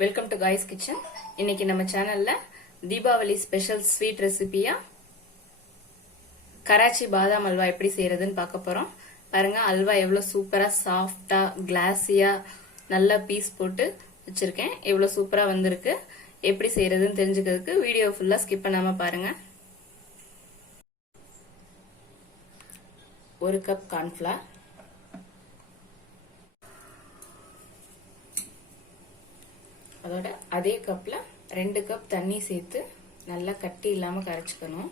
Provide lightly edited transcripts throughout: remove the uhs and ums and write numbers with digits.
Welcome to gayuskitchen. இன்னைக்கு நம்ம சேனல்ல தீபாவளி ஸ்பெஷல் ஸ்வீட் ரெசிபியா கராச்சி பாதாம் அல்வா எப்படி செய்யறதுன்னு பார்க்க போறோம். பாருங்க, அல்வா எவ்வளவு சூப்பரா சாஃப்டா கிளாஸியா நல்ல பீஸ் போட்டு வச்சிருக்கேன். எவ்வளவு சூப்பரா வந்திருக்கு. எப்படி செய்யறதுன்னு தெரிஞ்சுக்கிறதுக்கு வீடியோ ஃபுல்லா ஸ்கிப் பண்ணாம பாருங்க. 1 கப் கார்ன்ஃபிளவர், அதோட அதே கப்ல 2 கப் தண்ணி சேர்த்து நல்லா கட்டி இல்லாம கரைச்சுக்கணும்.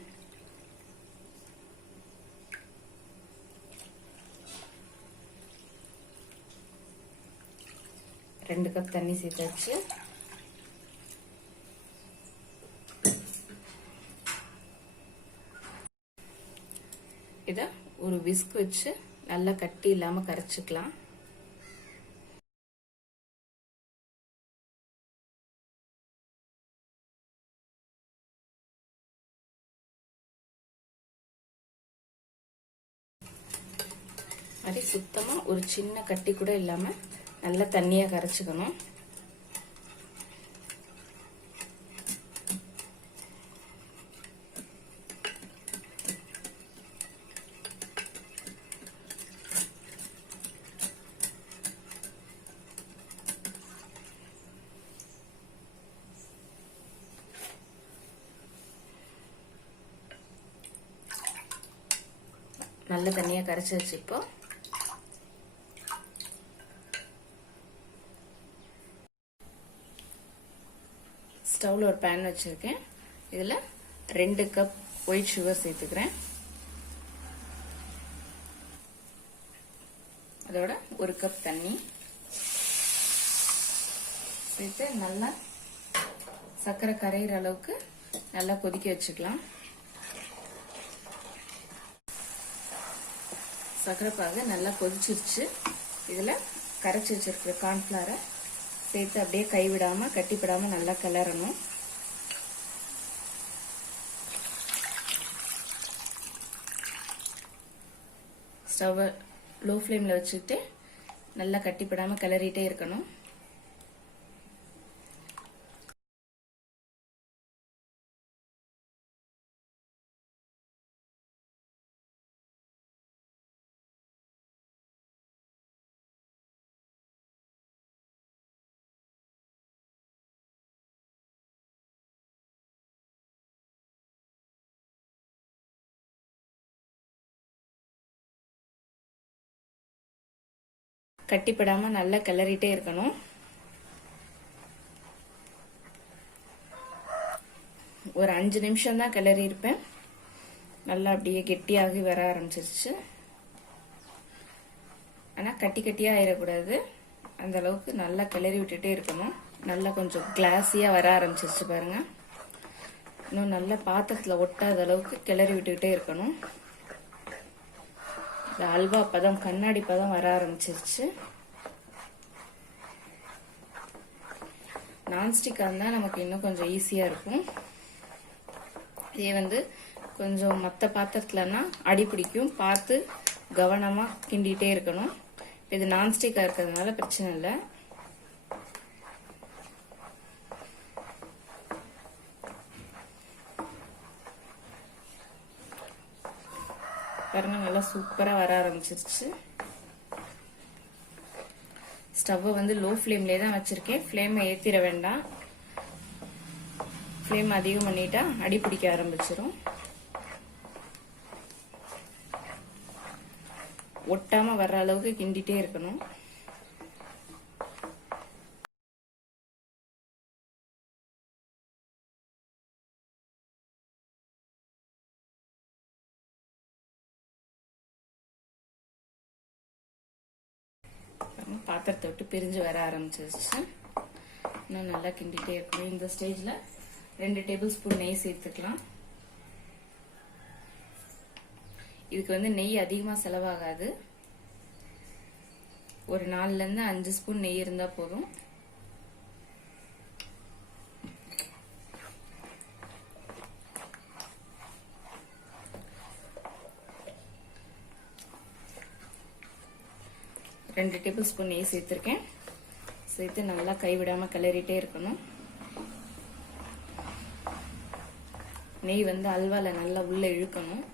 ரெண்டு கப் தண்ணி சேர்த்தாச்சு. இத ஒரு விஸ்க் வச்சு நல்லா கட்டி இல்லாம கரைச்சுக்கலாம். அது சுத்தமா ஒரு சின்ன கட்டி கூட இல்லாம நல்லா தண்ணியா கரைச்சுக்கணும். நல்ல தண்ணியா கரைச்சு வச்சு இப்போ ஸ்டவ்ல ஒரு பேன் வச்சிருக்கேன். இதுல 2 கப் ஒயிட் சுகர் சேர்த்துக்கிறேன். அதோட 1 கப் தண்ணி சேர்த்து நல்லா சர்க்கரை கரையிற அளவுக்கு நல்லா கொதிக்க வச்சுக்கலாம். சர்க்கரை பாகு நல்லா கொதிச்சிருச்சு. இதுல கரைச்சி வச்சிருக்கிற கார்ன்ஃபிளவரை சேர்த்து அப்படியே கைவிடாம கட்டிப்படாம நல்லா கிளறணும். ஸ்டவ் லோ ஃப்ளேம்ல வச்சுட்டு நல்லா கட்டிப்படாம கிளறிட்டே இருக்கணும். கட்டிப்படாம நல்லா கிளறிட்டே இருக்கணும். ஒரு 5 நிமிஷம் தான் கிளறி இருப்பேன். நல்லா அப்படியே கெட்டியாகி வர ஆரம்பிச்சிருச்சு. ஆனா கட்டி கட்டியா ஆயிடக்கூடாது. அந்த அளவுக்கு நல்லா கிளறி விட்டுட்டே இருக்கணும். நல்லா கொஞ்சம் கிளாஸியா வர ஆரம்பிச்சிருச்சு பாருங்க. இன்னும் நல்ல பாத்திரத்துல ஒட்டாத அளவுக்கு கிளறி விட்டுக்கிட்டே இருக்கணும். அல்வா பதம் கண்ணாடி பதம் வர ஆரம்பிச்சிருச்சு. நான்ஸ்டிக்கா இருந்தா நமக்கு இன்னும் கொஞ்சம் ஈஸியா இருக்கும். இதே கொஞ்சம் மற்ற பாத்திரத்துலன்னா அடி பிடிக்கும். பார்த்து கவனமா கிண்டிட்டே இருக்கணும். இது நான்ஸ்டிக்கா இருக்கிறதுனால பிரச்சனை இல்லை. பாருங்க, நல்லா சூப்பரா வர ஆரம்பிச்சிருச்சு. ஸ்டவ் லோ ஃப்ளேம்லயே தான் வச்சிருக்கேன். ஃப்ளேமை ஏத்திர வேண்டாம். ஃப்ளேம் அதிகம் பண்ணிட்டா அடி பிடிக்க ஆரம்பிச்சிடும். ஒட்டாம வர்ற அளவுக்கு கிண்டிட்டே இருக்கணும். பாத்திரத்தை விட்டு பிரிஞ்சு வர ஆரம்பிச்சிருச்சு. இன்னும் நல்லா கிண்டிட்டே இருக்கணும். இந்த ஸ்டேஜ்ல 2 டேபிள் ஸ்பூன் நெய் சேர்த்துக்கலாம். இதுக்கு நெய் அதிகமா செலவாகாது. ஒரு 4ல இருந்து 5 ஸ்பூன் நெய் இருந்தா போதும். ரெண்டு டேபிள் ஸ்பூன் நெய் சேர்த்திருக்கேன். சேர்த்து நல்லா கைவிடாமல் கிளறிட்டே இருக்கணும். நெய் வந்து அல்வாவில் நல்லா உள்ளே இழுக்கணும்.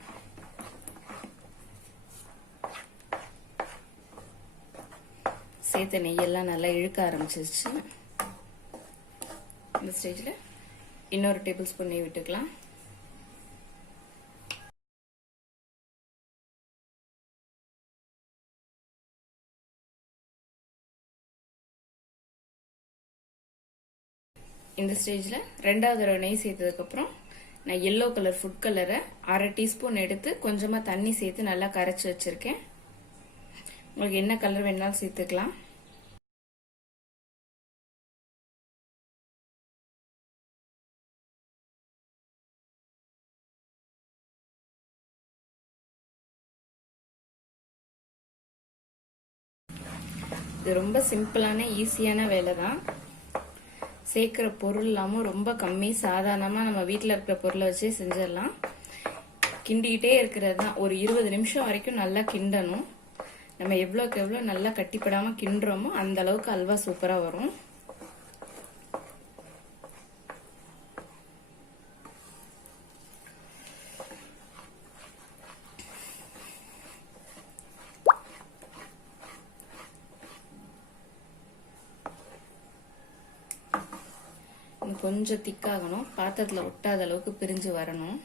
சேர்த்த நெய்யெல்லாம் நல்லா இழுக்க ஆரம்பிச்சிருச்சு. இந்த ஸ்டேஜில் இன்னொரு டேபிள் ஸ்பூன் நெய் விட்டுக்கலாம். இந்த ஸ்டேஜில் ரெண்டாவது தடவை நெய் சேர்த்ததுக்கப்புறம் நான் எல்லோ கலர் ஃபுட் கலரை 1/2 டீஸ்பூன் எடுத்து கொஞ்சமாக தண்ணி சேர்த்து நல்லா கரைச்சி வச்சுருக்கேன். உங்களுக்கு என்ன கலர் வேணாலும் சேர்த்துக்கலாம். இது ரொம்ப சிம்பிளான ஈஸியான வேலை தான். சேர்க்குற பொருள் இல்லாமல் ரொம்ப கம்மி, சாதாரணமாக நம்ம வீட்டில் இருக்கிற பொருளை வச்சே செஞ்சிடலாம். கிண்டிக்கிட்டே இருக்கிறது தான். ஒரு 20 நிமிஷம் வரைக்கும் நல்லா கிண்டணும். நம்ம எவ்வளோக்கு எவ்வளோ நல்லா கட்டிப்படாமல் கிண்டுறோமோ அந்த அளவுக்கு அல்வா சூப்பராக வரும். கொஞ்சம் திக்காகணும், பாத்திரத்தில் ஒட்டாத அளவுக்கு பிரிஞ்சு வரணும்.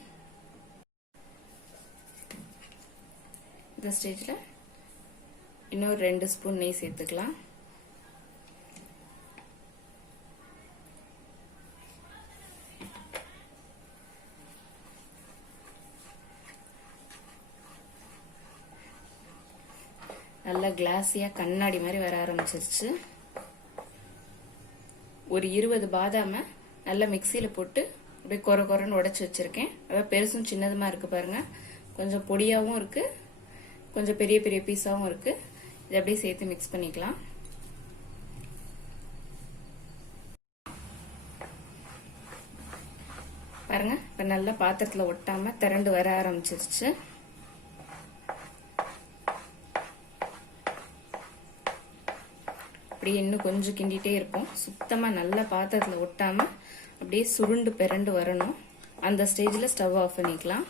இந்த ஸ்டேஜில் இன்னொரு 2 ஸ்பூன் நெய் சேர்த்துக்கலாம். நல்லா கிளாஸியாக கண்ணாடி மாதிரி வர ஆரம்பிச்சிருச்சு. ஒரு 20 பாதாமை நல்லா மிக்சியில் போட்டு அப்படியே கொர கொரன்னு உடச்சி வச்சுருக்கேன். அதாவது பெருசும் சின்னதுமா இருக்குது பாருங்க. கொஞ்சம் பொடியாகவும் இருக்குது, கொஞ்சம் பெரிய பெரிய பீஸாகவும் இருக்குது. இதை அப்படியே சேர்த்து மிக்ஸ் பண்ணிக்கலாம். பாருங்க, இப்போ நல்லா பாத்திரத்தில் ஒட்டாமல் திரண்டு வர ஆரம்பிச்சிருச்சு. அப்படியே இன்னும் கொஞ்சம் கிண்டிகிட்டே இருப்போம். சுத்தமாக நல்லா பாத்திரத்தில் ஒட்டாமல் அப்படியே சுருண்டு பிறண்டு வரணும். அந்த ஸ்டேஜில் ஸ்டவ் ஆஃப் பண்ணிக்கலாம்.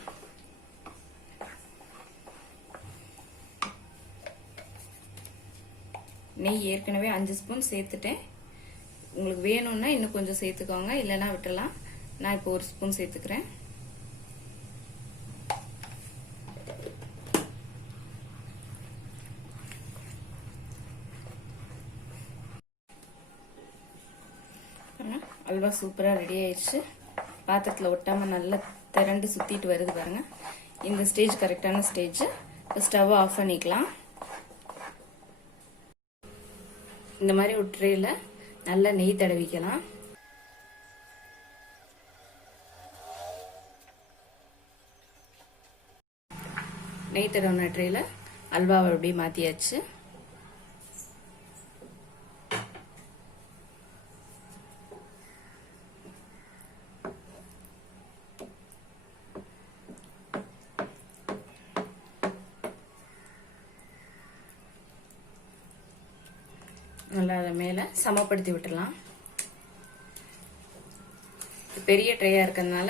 நெய் ஏற்கனவே 5 ஸ்பூன் சேர்த்துட்டேன். உங்களுக்கு வேணும்னா இன்னும் கொஞ்சம் சேர்த்துக்கோங்க, இல்லைன்னா விட்டுலாம். நான் இப்போ 1 ஸ்பூன் சேர்த்துக்கிறேன். அல்வா சூப்பராக ரெடி ஆயிடுச்சு. பாத்திரத்தில் ஒட்டாமல் நல்லா திரண்டு சுற்றிட்டு வருது பாருங்க. இந்த ஸ்டேஜ் கரெக்டான ஸ்டேஜ். இப்போ ஸ்டவ் ஆஃப் பண்ணிக்கலாம். இந்த மாதிரி ஒரு ட்ரேல நல்லா நெய் தடவிக்கலாம். நெய் தடவின ட்ரேல அல்வாவை அப்படியே மாற்றியாச்சு. நல்லா அதை மேலே சமப்படுத்தி விட்டுடலாம். பெரிய ட்ரேயாக இருக்கிறதுனால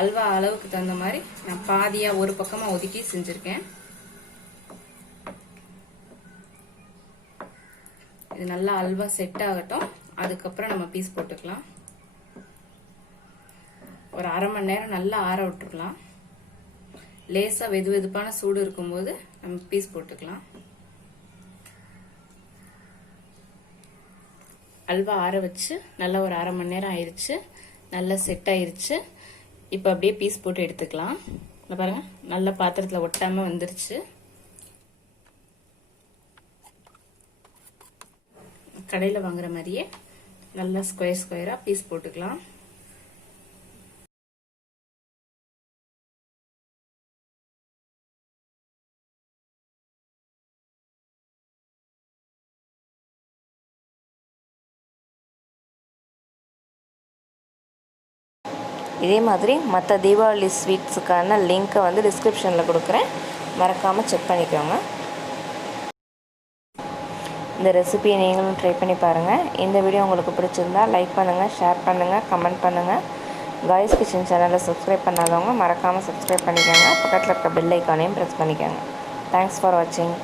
அல்வா அளவுக்கு தகுந்த மாதிரி நான் பாதியாக ஒரு பக்கமாக ஒதுக்கி செஞ்சுருக்கேன். இது நல்லா அல்வா செட் ஆகட்டும், அதுக்கப்புறம் நம்ம பீஸ் போட்டுக்கலாம். ஒரு 1/2 மணி நேரம் நல்லா ஆற விட்டுருக்கலாம். லேசாக வெது வெதுப்பான சூடு இருக்கும்போது நம்ம பீஸ் போட்டுக்கலாம். அல்வா ஆற வச்சு நல்லா ஒரு 1/2 மணி நேரம் ஆயிடுச்சு. நல்லா செட் ஆயிருச்சு. இப்போ அப்படியே பீஸ் போட்டு எடுத்துக்கலாம். பாருங்க, நல்லா பாத்திரத்தில் ஒட்டாமல் வந்துருச்சு. கடையில் வாங்குற மாதிரியே நல்லா ஸ்கொயர் ஸ்கொயராக பீஸ் போட்டுக்கலாம். இதே மாதிரி மற்ற தீபாவளி ஸ்வீட்ஸுக்கான லிங்க்கை வந்து டிஸ்கிரிப்ஷனில் கொடுக்குறேன், மறக்காமல் செக் பண்ணிக்கோங்க. இந்த ரெசிபியை நீங்களும் ட்ரை பண்ணி பாருங்கள். இந்த வீடியோ உங்களுக்கு பிடிச்சிருந்தா லைக் பண்ணுங்கள், ஷேர் பண்ணுங்கள், கமெண்ட் பண்ணுங்கள். காய்ஸ் கிச்சன் சேனலை சப்ஸ்கிரைப் பண்ணாதவங்க மறக்காமல் சப்ஸ்கிரைப் பண்ணிக்கோங்க. பக்கத்தில் இருக்க பெல் ஐக்கானையும் ப்ரெஸ் பண்ணிக்கோங்க. தேங்க்ஸ் ஃபார் வாட்சிங்.